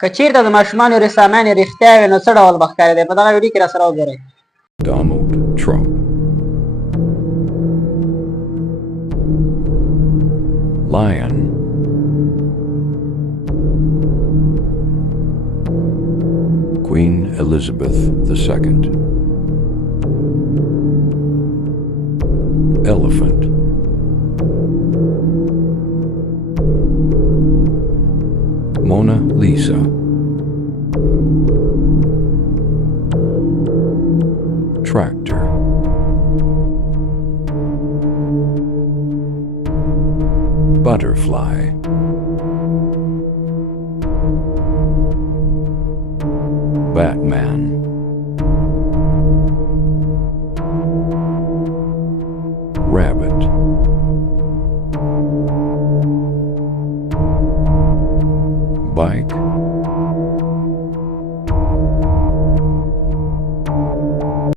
که چیرته د ماشومانو رسامانې رښتیا وي نو څه ډول به ښکارېدی؟ په دغه ویډیو کې راسره وګورئ. Donald Trump. Lion. Queen Elizabeth II. Elephant. Mona Lisa. Tractor. Butterfly. Batman.